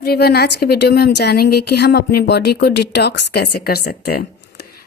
Everyone, आज के video में हम जानेंगे कि हम अपनी बॉडी को डिटॉक्स कैसे कर सकते हैं।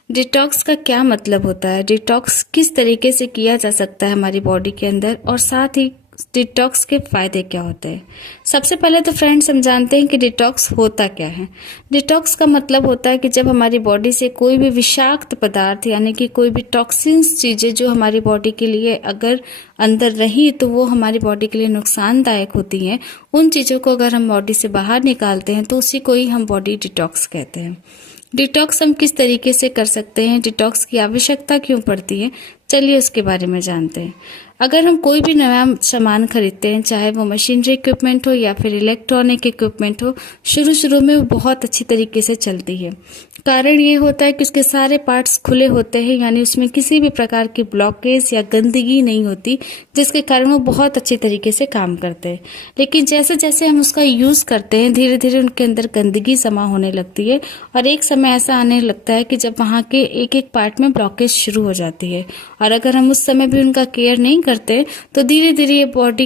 डिटॉक्स का क्या मतलब होता है, डिटॉक्स किस तरीके से किया जा सकता है हमारी बॉडी के अंदर, और साथ ही डिटॉक्स के फायदे क्या होते हैं। सबसे पहले तो फ्रेंड्स हम जानते हैं कि डिटॉक्स होता क्या है। डिटॉक्स का मतलब होता है कि जब हमारी बॉडी से कोई भी विषाक्त पदार्थ यानी कि कोई भी टॉक्सिन्स चीजें जो हमारी बॉडी के लिए अगर अंदर रही तो वो हमारी बॉडी के लिए नुकसानदायक होती हैं, उन चीजों को अगर हम बॉडी से बाहर निकालते हैं तो उसी को ही हम बॉडी डिटॉक्स कहते हैं। डिटॉक्स हम किस तरीके से कर सकते हैं, डिटॉक्स की आवश्यकता क्यों पड़ती है, चलिए उसके बारे में जानते हैं। अगर हम कोई भी नया सामान खरीदते हैं, चाहे वो मशीनरी इक्विपमेंट हो या फिर इलेक्ट्रॉनिक इक्विपमेंट हो, शुरू शुरू में वो बहुत अच्छी तरीके से चलती है। कारण ये होता है कि उसके सारे पार्ट्स खुले होते हैं, यानी उसमें किसी भी प्रकार की ब्लॉकेज या गंदगी नहीं होती, जिसके कारण वो बहुत अच्छी तरीके से काम करते हैं। लेकिन जैसे जैसे हम उसका यूज करते हैं, धीरे धीरे उनके अंदर गंदगी जमा होने लगती है और एक समय ऐसा आने लगता है कि जब वहां के एक एक पार्ट में ब्लॉकेज शुरू हो जाती है, और अगर हम उस समय भी उनका केयर नहीं करते तो धीरे धीरे ये बॉडी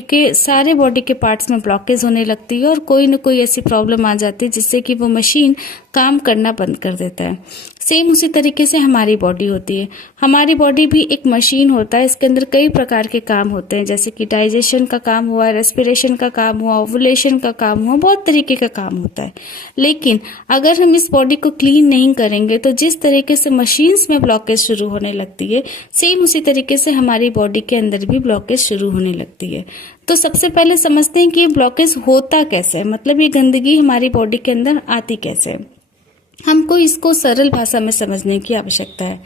के पार्ट्स में ब्लॉकेज होने लगती है और कोई न कोई ऐसी प्रॉब्लम आ जाती है जिससे कि वो मशीन काम करना बंद कर देता है। सेम उसी तरीके से हमारी बॉडी होती है। हमारी बॉडी भी एक मशीन होता है, इसके अंदर कई प्रकार के काम होते हैं, जैसे कि डाइजेशन का काम हुआ, रेस्पिरेशन का काम हुआ, ओवुलेशन का काम हुआ, बहुत तरीके का काम होता है। लेकिन अगर हम इस बॉडी को क्लीन नहीं करेंगे तो जिस तरीके से मशीन्स में ब्लॉकेज शुरू होने लगती है, सेम उसी तरीके से हमारी बॉडी के अंदर भी ब्लॉकेज शुरू होने लगती है। तो सबसे पहले समझते हैं कि ये ब्लॉकेज होता कैसे है, मतलब ये गंदगी हमारी बॉडी के अंदर आती कैसे है। हमको इसको सरल भाषा में समझने की आवश्यकता है।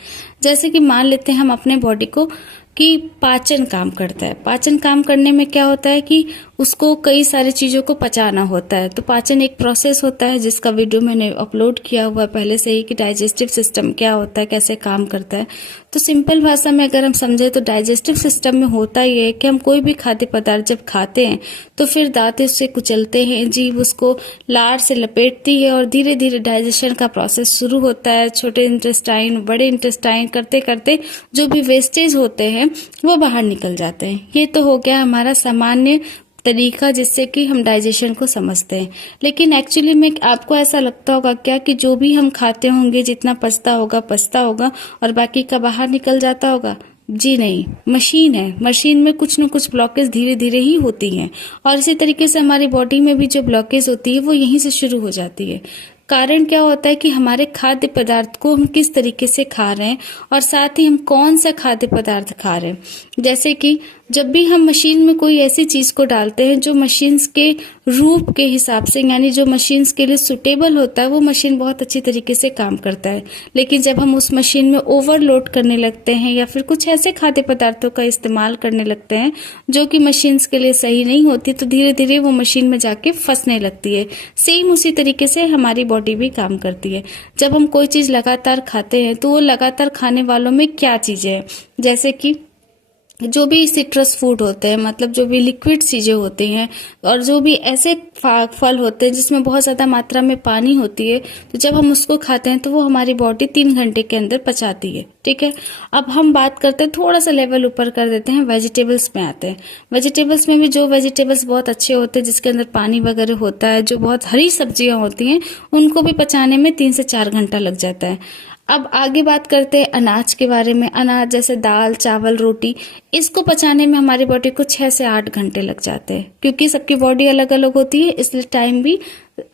जैसे कि मान लेते हैं हम अपने बॉडी को कि पाचन काम करता है। पाचन काम करने में क्या होता है कि उसको कई सारी चीजों को पचाना होता है। तो पाचन एक प्रोसेस होता है जिसका वीडियो मैंने अपलोड किया हुआ है पहले से ही कि डाइजेस्टिव सिस्टम क्या होता है, कैसे काम करता है। तो सिंपल भाषा में अगर हम समझे तो डाइजेस्टिव सिस्टम में होता ये है कि हम कोई भी खाद्य पदार्थ जब खाते हैं तो फिर दांत उससे कुचलते हैं, जीभ उसको लार से लपेटती है और धीरे धीरे डाइजेशन का प्रोसेस शुरू होता है। छोटे इंटेस्टाइन, बड़े इंटेस्टाइन करते करते जो भी वेस्टेज होते हैं वो बाहर निकल जाते हैं। ये तो हो गया हमारा सामान्य तरीका जिससे कि हम डाइजेशन को समझते हैं। लेकिन एक्चुअली में आपको ऐसा लगता होगा क्या कि जो भी हम खाते होंगे जितना पचता होगा और बाकी का बाहर निकल जाता होगा? जी नहीं, मशीन है। मशीन में कुछ न कुछ ब्लॉकेज धीरे धीरे ही होती हैं, और इसी तरीके से हमारी बॉडी में भी जो ब्लॉकेज होती है वो यहीं से शुरू हो जाती है। कारण क्या होता है कि हमारे खाद्य पदार्थ को हम किस तरीके से खा रहे हैं और साथ ही हम कौन सा खाद्य पदार्थ खा रहे हैं। जैसे कि जब भी हम मशीन में कोई ऐसी चीज को डालते हैं जो मशीन्स के रूप के हिसाब से, यानी जो मशीन्स के लिए सुटेबल होता है, वो मशीन बहुत अच्छी तरीके से काम करता है। लेकिन जब हम उस मशीन में ओवरलोड करने लगते हैं या फिर कुछ ऐसे खाद्य पदार्थों का इस्तेमाल करने लगते हैं जो कि मशीन्स के लिए सही नहीं होती, तो धीरे धीरे वो मशीन में जाके फंसने लगती है। सेम उसी तरीके से हमारी बॉडी भी काम करती है। जब हम कोई चीज लगातार खाते हैं तो वो लगातार खाने वालों में क्या चीजें हैं, जैसे कि जो भी सिट्रस फूड होते हैं, मतलब जो भी लिक्विड चीजें होती हैं, और जो भी ऐसे फल होते हैं जिसमें बहुत ज्यादा मात्रा में पानी होती है, तो जब हम उसको खाते हैं तो वो हमारी बॉडी 3 घंटे के अंदर पचाती है। ठीक है, अब हम बात करते हैं, थोड़ा सा लेवल ऊपर कर देते हैं, वेजिटेबल्स में आते हैं। वेजिटेबल्स में भी जो वेजिटेबल्स बहुत अच्छे होते हैं, जिसके अंदर पानी वगैरह होता है, जो बहुत हरी सब्जियां होती हैं, उनको भी पचाने में 3 से 4 घंटा लग जाता है। अब आगे बात करते हैं अनाज के बारे में। अनाज जैसे दाल, चावल, रोटी, इसको पचाने में हमारी बॉडी को 6 से 8 घंटे लग जाते हैं। क्योंकि सबकी बॉडी अलग अलग होती है, इसलिए टाइम भी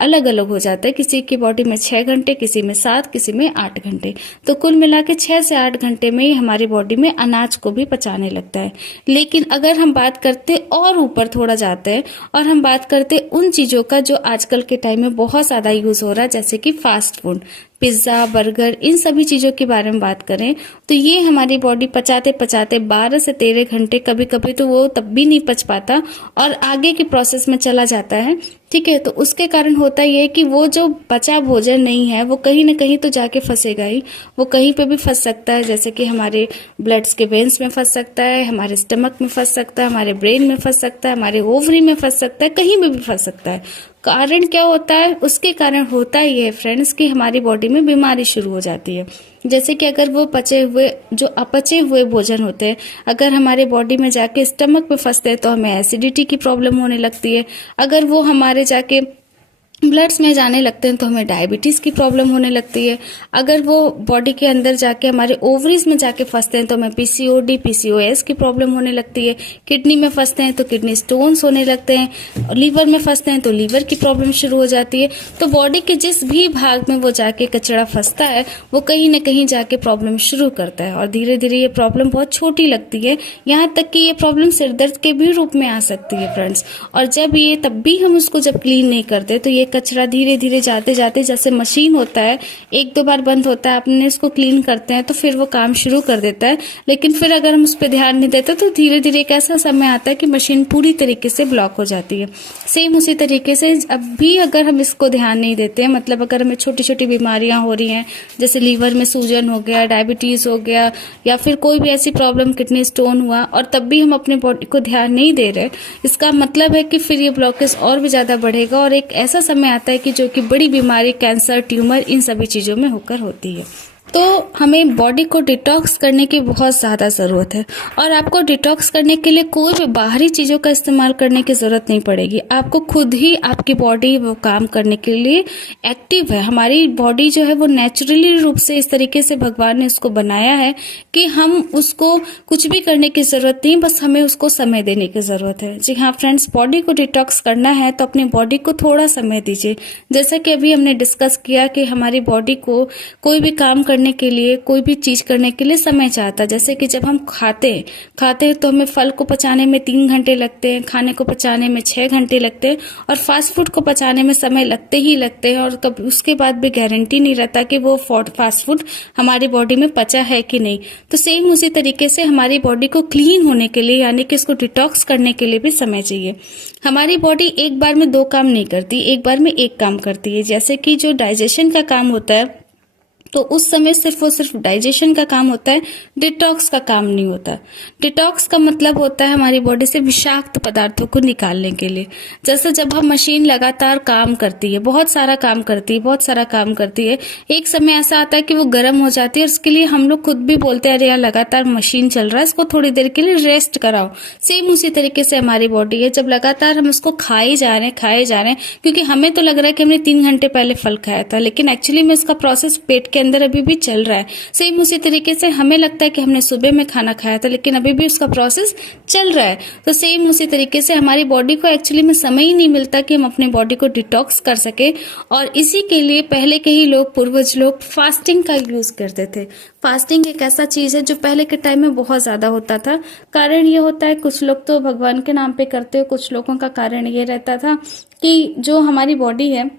अलग अलग हो जाता है। किसी की बॉडी में 6 घंटे, किसी में 7, किसी में 8 घंटे। तो कुल मिला के 6 से 8 घंटे में ही हमारी बॉडी में अनाज को भी पचाने लगता है। लेकिन अगर हम बात करते और ऊपर थोड़ा जाते हैं और हम बात करते उन चीजों का जो आजकल के टाइम में बहुत ज्यादा यूज हो रहा है, जैसे कि फास्ट फूड, पिज्जा, बर्गर, इन सभी चीजों के बारे में बात करें तो ये हमारी बॉडी पचाते पचाते 12 से 13 घंटे, कभी कभी तो वो तब भी नहीं पच पाता और आगे के प्रोसेस में चला जाता है। ठीक है, तो उसके कारण होता ये कि वो जो बचा भोजन नहीं है वो कहीं ना कहीं तो जाके फंसेगा ही। वो कहीं पे भी फंस सकता है, जैसे कि हमारे ब्लड्स के वेन्स में फंस सकता है, हमारे स्टमक में फंस सकता है, हमारे ब्रेन में फंस सकता है, हमारे ओवरी में फंस सकता है, कहीं में भी फंस सकता है। कारण क्या होता है? उसके कारण होता ही है फ्रेंड्स कि हमारी बॉडी में बीमारी शुरू हो जाती है। जैसे कि अगर वो पचे हुए, जो अपचे हुए भोजन होते हैं, अगर हमारे बॉडी में जाके स्टमक में फंसते हैं तो हमें एसिडिटी की प्रॉब्लम होने लगती है। अगर वो हमारे जाके ब्लड्स में जाने लगते हैं तो हमें डायबिटीज़ की प्रॉब्लम होने लगती है। अगर वो बॉडी के अंदर जाके हमारे ओवरीज में जाके फंसते हैं तो हमें पीसीओडी पीसीओएस की प्रॉब्लम होने लगती है। किडनी में फंसते हैं तो किडनी स्टोन्स होने लगते हैं। लीवर में फंसते हैं तो लीवर की प्रॉब्लम शुरू हो जाती है। तो बॉडी के जिस भी भाग में वो जाके कचरा फंसता है वो कहीं ना कहीं जाके प्रॉब्लम शुरू करता है, और धीरे धीरे ये प्रॉब्लम बहुत छोटी लगती है, यहाँ तक कि ये प्रॉब्लम सिरदर्द के भी रूप में आ सकती है फ्रेंड्स। और जब ये तब भी हम उसको जब क्लीन नहीं करते तो ये कचरा धीरे धीरे जाते जाते, जैसे मशीन होता है, एक दो बार बंद होता है, अपने उसको क्लीन करते हैं तो फिर वो काम शुरू कर देता है, लेकिन फिर अगर हम उस पर ध्यान नहीं देते तो धीरे धीरे एक ऐसा समय आता है कि मशीन पूरी तरीके से ब्लॉक हो जाती है। सेम उसी तरीके से अब भी अगर हम इसको ध्यान नहीं देते हैं, मतलब अगर हमें छोटी छोटी बीमारियां हो रही हैं, जैसे लीवर में सूजन हो गया, डायबिटीज हो गया, या फिर कोई भी ऐसी प्रॉब्लम, किडनी स्टोन हुआ, और तब भी हम अपने बॉडी को ध्यान नहीं दे रहे, इसका मतलब है कि फिर ये ब्लॉकेज और भी ज्यादा बढ़ेगा, और एक ऐसा समय आता है कि जो कि बड़ी बीमारी, कैंसर, ट्यूमर, इन सभी चीजों में होकर होती है। तो हमें बॉडी को डिटॉक्स करने की बहुत ज़्यादा ज़रूरत है, और आपको डिटॉक्स करने के लिए कोई भी बाहरी चीज़ों का इस्तेमाल करने की ज़रूरत नहीं पड़ेगी। आपको खुद ही आपकी बॉडी वो काम करने के लिए एक्टिव है। हमारी बॉडी जो है वो नेचुरली रूप से इस तरीके से भगवान ने उसको बनाया है कि हम उसको कुछ भी करने की ज़रूरत नहीं, बस हमें उसको समय देने की ज़रूरत है। जी हाँ फ्रेंड्स, बॉडी को डिटॉक्स करना है तो अपनी बॉडी को थोड़ा समय दीजिए। जैसा कि अभी हमने डिस्कस किया कि हमारी बॉडी को कोई भी काम करने के लिए, कोई भी चीज करने के लिए समय चाहता है। जैसे कि जब हम खाते हैं तो हमें फल को पचाने में 3 घंटे लगते हैं, खाने को पचाने में 6 घंटे लगते हैं, और फास्ट फूड को पचाने में समय लगते ही लगते हैं, और कब उसके बाद भी गारंटी नहीं रहता कि वो फास्ट फूड हमारी बॉडी में पचा है कि नहीं। तो सेम उसी तरीके से हमारी बॉडी को क्लीन होने के लिए, यानी कि इसको डिटॉक्स करने के लिए भी समय चाहिए। हमारी बॉडी एक बार में 2 काम नहीं करती, एक बार में 1 काम करती है। जैसे कि जो डाइजेशन का काम होता है तो उस समय सिर्फ और सिर्फ डाइजेशन का काम होता है, डिटॉक्स का काम नहीं होता। डिटॉक्स का मतलब होता है हमारी बॉडी से विषाक्त पदार्थों को निकालने के लिए। जैसे जब हम मशीन लगातार काम करती है, बहुत सारा काम करती है, एक समय ऐसा आता है कि वो गर्म हो जाती है, और इसके लिए हम लोग खुद भी बोलते हैं अरे यार लगातार मशीन चल रहा है, इसको थोड़ी देर के लिए रेस्ट कराओ। सेम उसी तरीके से हमारी बॉडी है, जब लगातार हम उसको खाए जा रहे हैं, क्योंकि हमें तो लग रहा है कि हमने 3 घंटे पहले फल खाया था, लेकिन एक्चुअली में उसका प्रोसेस पेट के अंदर अभी भी चल रहा है। सेम उसी तरीके से हमें लगता है कि हमने सुबह में खाना खाया था, लेकिन अभी भी उसका प्रोसेस चल रहा है। तो सेम उसी तरीके से हमारी बॉडी को एक्चुअली में समय ही नहीं मिलता कि हम अपने बॉडी को डिटॉक्स कर सके, और इसी के लिए पहले के ही लोग, पूर्वज लोग फास्टिंग का यूज करते थे। फास्टिंग एक ऐसा चीज है जो पहले के टाइम में बहुत ज्यादा होता था। कारण ये होता है, कुछ लोग तो भगवान के नाम पे करते हो, कुछ लोगों का कारण ये रहता था कि जो हमारी बॉडी है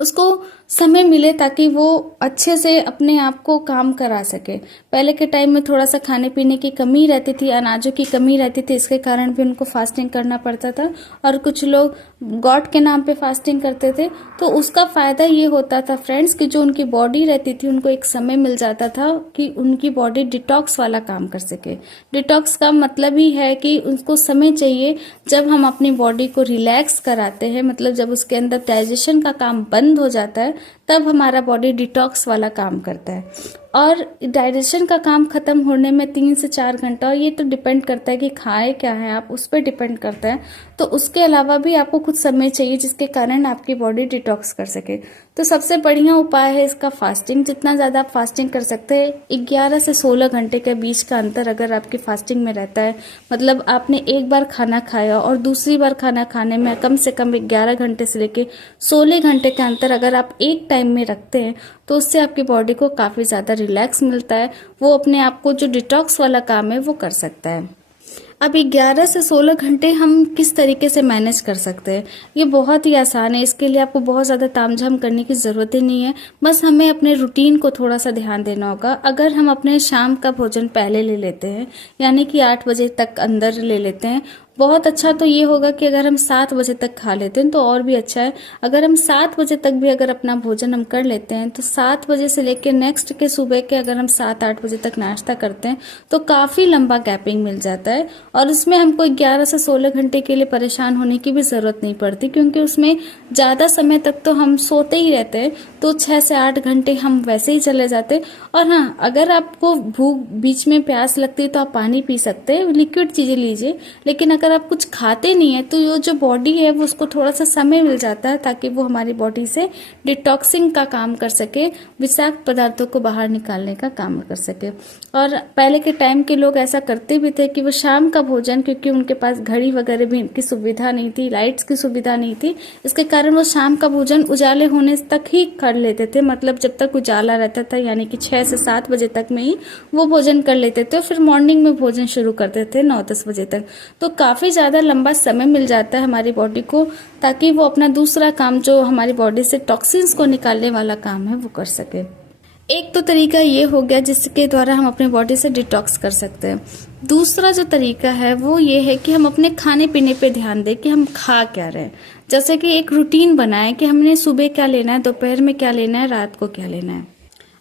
उसको समय मिले ताकि वो अच्छे से अपने आप को काम करा सके। पहले के टाइम में थोड़ा सा खाने पीने की कमी रहती थी, अनाजों की कमी रहती थी, इसके कारण भी उनको फास्टिंग करना पड़ता था। और कुछ लोग गॉड के नाम पे फास्टिंग करते थे, तो उसका फायदा ये होता था फ्रेंड्स कि जो उनकी बॉडी रहती थी उनको एक समय मिल जाता था कि उनकी बॉडी डिटॉक्स वाला काम कर सके। डिटॉक्स का मतलब ही है कि उनको समय चाहिए। जब हम अपनी बॉडी को रिलैक्स कराते हैं, मतलब जब उसके अंदर डाइजेशन का काम बंद हो जाता है, तब हमारा बॉडी डिटॉक्स वाला काम करता है। और डाइजेशन का काम खत्म होने में 3 से 4 घंटा, और ये तो डिपेंड करता है कि खाए क्या है आप, उस पर डिपेंड करता है। तो उसके अलावा भी आपको कुछ समय चाहिए जिसके कारण आपकी बॉडी डिटॉक्स कर सके। तो सबसे बढ़िया उपाय है इसका फास्टिंग। जितना ज्यादा आप फास्टिंग कर सकते हैं, 11 से 16 घंटे के बीच का अंतर अगर आपकी फास्टिंग में रहता है, मतलब आपने एक बार खाना खाया और दूसरी बार खाना खाने में कम से कम 11 घंटे से लेके 16 घंटे के अंतर अगर आप एक टाइम में रखते हैं, तो उससे आपकी बॉडी को काफी ज्यादा रिलैक्स मिलता है। वो अपने आप को जो डिटॉक्स वाला काम है वो कर सकता है। अब 11 से 16 घंटे हम किस तरीके से मैनेज कर सकते हैं, ये बहुत ही आसान है। इसके लिए आपको बहुत ज़्यादा तामझाम करने की ज़रूरत ही नहीं है, बस हमें अपने रूटीन को थोड़ा सा ध्यान देना होगा। अगर हम अपने शाम का भोजन पहले ले लेते हैं, यानी कि 8 बजे तक अंदर ले लेते हैं, बहुत अच्छा तो ये होगा कि अगर हम 7 बजे तक खा लेते हैं तो और भी अच्छा है। अगर हम 7 बजे तक भी अगर अपना भोजन हम कर लेते हैं, तो 7 बजे से लेकर नेक्स्ट के सुबह के अगर हम 7-8 बजे तक नाश्ता करते हैं तो काफ़ी लंबा गैपिंग मिल जाता है, और उसमें हमको 11 से 16 घंटे के लिए परेशान होने की भी ज़रूरत नहीं पड़ती, क्योंकि उसमें ज़्यादा समय तक तो हम सोते ही रहते हैं, तो 6 से 8 घंटे हम वैसे ही चले जाते। और हाँ, अगर आपको भूख, बीच में प्यास लगती है तो आप पानी पी सकते हैं, लिक्विड चीज़ें लीजिए। लेकिन अगर अगर आप कुछ खाते नहीं है तो ये जो बॉडी है वो उसको थोड़ा सा समय मिल जाता है ताकि वो हमारी बॉडी से डिटॉक्सिंग का काम कर सके, विषाक्त पदार्थों को बाहर निकालने का काम कर सके। और पहले के टाइम के लोग ऐसा करते भी थे कि वो शाम का भोजन, क्योंकि उनके पास घड़ी वगैरह भी की सुविधा नहीं थी, लाइट्स की सुविधा नहीं थी, इसके कारण वो शाम का भोजन उजाले होने तक ही कर लेते थे। मतलब जब तक उजाला रहता था यानी कि 6 से 7 बजे तक में ही वो भोजन कर लेते थे, फिर मॉर्निंग में भोजन शुरू करते थे 9-10 बजे तक। तो काफ़ी ज़्यादा लंबा समय मिल जाता है हमारी बॉडी को, ताकि वो अपना दूसरा काम जो हमारी बॉडी से टॉक्सिन्स को निकालने वाला काम है वो कर सके। एक तो तरीका ये हो गया जिसके द्वारा हम अपने बॉडी से डिटॉक्स कर सकते हैं। दूसरा जो तरीका है वो ये है कि हम अपने खाने पीने पे ध्यान दें कि हम खा क्या रहे हैं। जैसे कि एक रूटीन बनाएं कि हमने सुबह क्या लेना है, दोपहर में क्या लेना है, रात को क्या लेना है।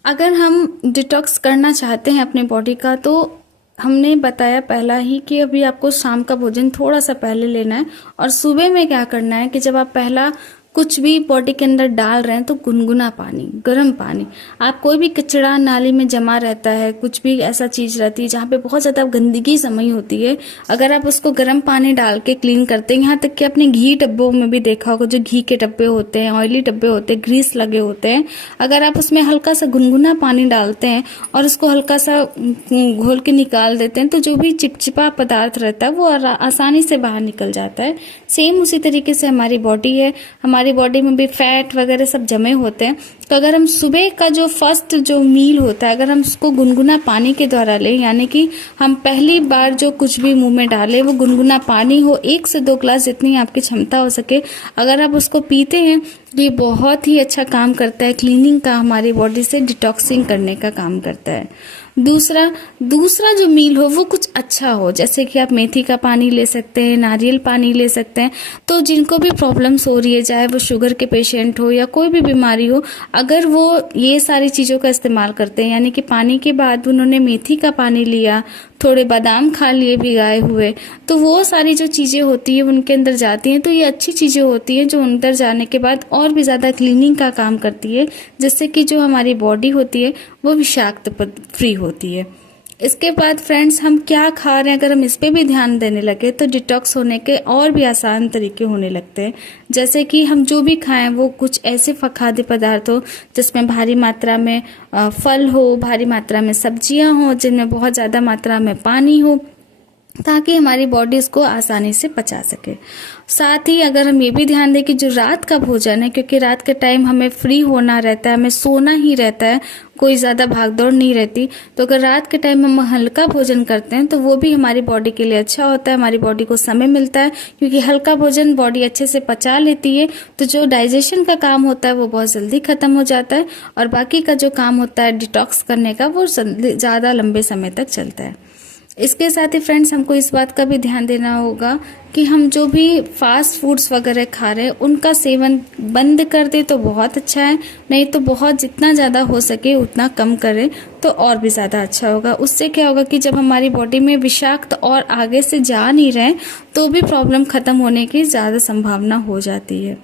अगर हम डिटॉक्स करना चाहते हैं अपनी बॉडी का, तो हमने बताया पहला ही कि अभी आपको शाम का भोजन थोड़ा सा पहले लेना है, और सुबह में क्या करना है कि जब आप पहला कुछ भी बॉडी के अंदर डाल रहे हैं तो गुनगुना पानी, गर्म पानी। आप कोई भी कचरा नाली में जमा रहता है, कुछ भी ऐसा चीज रहती है जहाँ पे बहुत ज्यादा गंदगी जमी होती है, अगर आप उसको गर्म पानी डाल के क्लीन करते हैं, यहाँ तक कि अपने घी डब्बों में भी देखा होगा, जो घी के डब्बे होते हैं, ऑयली डब्बे होते हैं, ग्रीस लगे होते हैं, अगर आप उसमें हल्का सा गुनगुना पानी डालते हैं और उसको हल्का सा घोल के निकाल देते हैं तो जो भी चिपचिपा पदार्थ रहता है वो आसानी से बाहर निकल जाता है। सेम उसी तरीके से हमारी बॉडी है, हमारी बॉडी में भी फैट वगैरह सब जमे होते हैं। तो अगर हम सुबह का जो फर्स्ट जो मील होता है, अगर हम उसको गुनगुना पानी के द्वारा लें, यानी कि हम पहली बार जो कुछ भी मुंह में डालें वो गुनगुना पानी हो, 1 से 2 ग्लास जितनी आपकी क्षमता हो सके, अगर आप उसको पीते हैं तो ये बहुत ही अच्छा काम करता है, क्लीनिंग का, हमारी बॉडी से डिटॉक्सिंग करने का काम करता है। दूसरा जो मील हो वो कुछ अच्छा हो, जैसे कि आप मेथी का पानी ले सकते हैं, नारियल पानी ले सकते हैं। तो जिनको भी प्रॉब्लम्स हो रही है, चाहे वो शुगर के पेशेंट हो या कोई भी बीमारी हो, अगर वो ये सारी चीज़ों का इस्तेमाल करते हैं, यानी कि पानी के बाद उन्होंने मेथी का पानी लिया, थोड़े बादाम खा लिए भिगाए हुए, तो वो सारी जो चीज़ें होती है उनके अंदर जाती हैं, तो ये अच्छी चीज़ें होती हैं जो अंदर जाने के बाद और भी ज़्यादा क्लीनिंग का काम करती है, जिससे कि जो हमारी बॉडी होती है वो विषाक्त फ्री होती है। इसके बाद फ्रेंड्स, हम क्या खा रहे हैं अगर हम इस पे भी ध्यान देने लगे तो डिटॉक्स होने के और भी आसान तरीके होने लगते हैं। जैसे कि हम जो भी खाएं वो कुछ ऐसे खाद्य पदार्थ हो जिसमें भारी मात्रा में फल हो, भारी मात्रा में सब्जियां हो, जिनमें बहुत ज़्यादा मात्रा में पानी हो, ताकि हमारी बॉडी इसको आसानी से पचा सके। साथ ही अगर हम ये भी ध्यान दें कि जो रात का भोजन है, क्योंकि रात के टाइम हमें फ्री होना रहता है, हमें सोना ही रहता है, कोई ज़्यादा भागदौड़ नहीं रहती, तो अगर रात के टाइम हम हल्का भोजन करते हैं तो वो भी हमारी बॉडी के लिए अच्छा होता है, हमारी बॉडी को समय मिलता है, क्योंकि हल्का भोजन बॉडी अच्छे से पचा लेती है, तो जो डाइजेशन का काम होता है वो बहुत जल्दी खत्म हो जाता है, और बाकी का जो काम होता है डिटॉक्स करने का वो ज़्यादा लंबे समय तक चलता है। इसके साथ ही फ्रेंड्स, हमको इस बात का भी ध्यान देना होगा कि हम जो भी फास्ट फूड्स वगैरह खा रहे हैं उनका सेवन बंद कर दे तो बहुत अच्छा है, नहीं तो बहुत जितना ज़्यादा हो सके उतना कम करें तो और भी ज़्यादा अच्छा होगा। उससे क्या होगा कि जब हमारी बॉडी में विषाक्त और आगे से जा नहीं रहे तो भी प्रॉब्लम खत्म होने की ज़्यादा संभावना हो जाती है।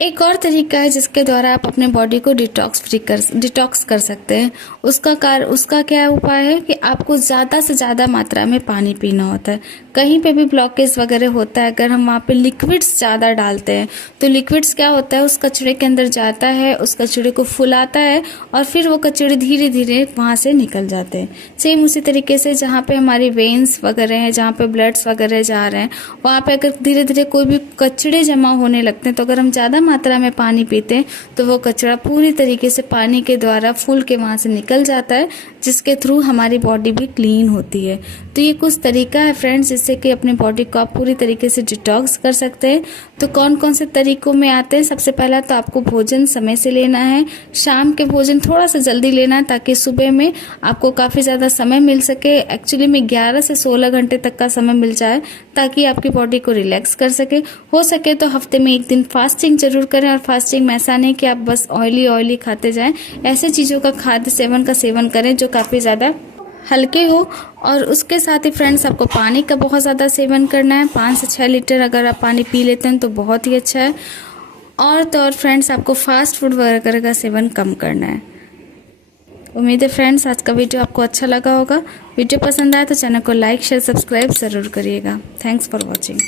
एक और तरीका है जिसके द्वारा आप अपने बॉडी को डिटॉक्स कर सकते हैं। उसका क्या उपाय है कि आपको ज़्यादा से ज़्यादा मात्रा में पानी पीना होता है। कहीं पे भी ब्लॉकेज वगैरह होता है, अगर हम वहाँ पे लिक्विड्स ज़्यादा डालते हैं तो लिक्विड्स क्या होता है, उस कचरे के अंदर जाता है, उस कचरे को फुलाता है और फिर वो कचरे धीरे धीरे वहाँ से निकल जाते हैं। सेम उसी तरीके से जहाँ पे हमारी वेन्स वगैरह हैं, जहाँ पे ब्लड्स वगैरह जा रहे हैं, वहाँ पे अगर धीरे धीरे कोई भी कचरे जमा होने लगते हैं तो अगर हम ज़्यादा मात्रा में पानी पीते हैं तो वो कचरा पूरी तरीके से पानी के द्वारा फूल के वहाँ से निकल जाता है, जिसके थ्रू हमारी बॉडी भी क्लीन होती है। तो ये कुछ तरीका है फ्रेंड्स जिससे कि अपनी बॉडी को आप पूरी तरीके से डिटॉक्स कर सकते हैं। तो कौन कौन से तरीकों में आते हैं? सबसे पहला तो आपको भोजन समय से लेना है, शाम के भोजन थोड़ा सा जल्दी लेना है ताकि सुबह में आपको काफ़ी ज़्यादा समय मिल सके। एक्चुअली में 11 से 16 घंटे तक का समय मिल जाए ताकि आपकी बॉडी को रिलैक्स कर सके। हो सके तो हफ्ते में 1 दिन फास्टिंग जरूर करें, और फास्टिंग में ऐसा नहीं कि आप बस ऑयली खाते जाएं, ऐसे चीज़ों का खाद्य सेवन करें जो काफ़ी ज़्यादा हल्के हो। और उसके साथ ही फ्रेंड्स, आपको पानी का बहुत ज़्यादा सेवन करना है। 5 से 6 लीटर अगर आप पानी पी लेते हैं तो बहुत ही अच्छा है। और तो और फ्रेंड्स, आपको फास्ट फूड वगैरह का सेवन कम करना है। उम्मीद है फ्रेंड्स आज का वीडियो आपको अच्छा लगा होगा। वीडियो पसंद आए तो चैनल को लाइक शेयर सब्सक्राइब ज़रूर करिएगा। Thanks for watching.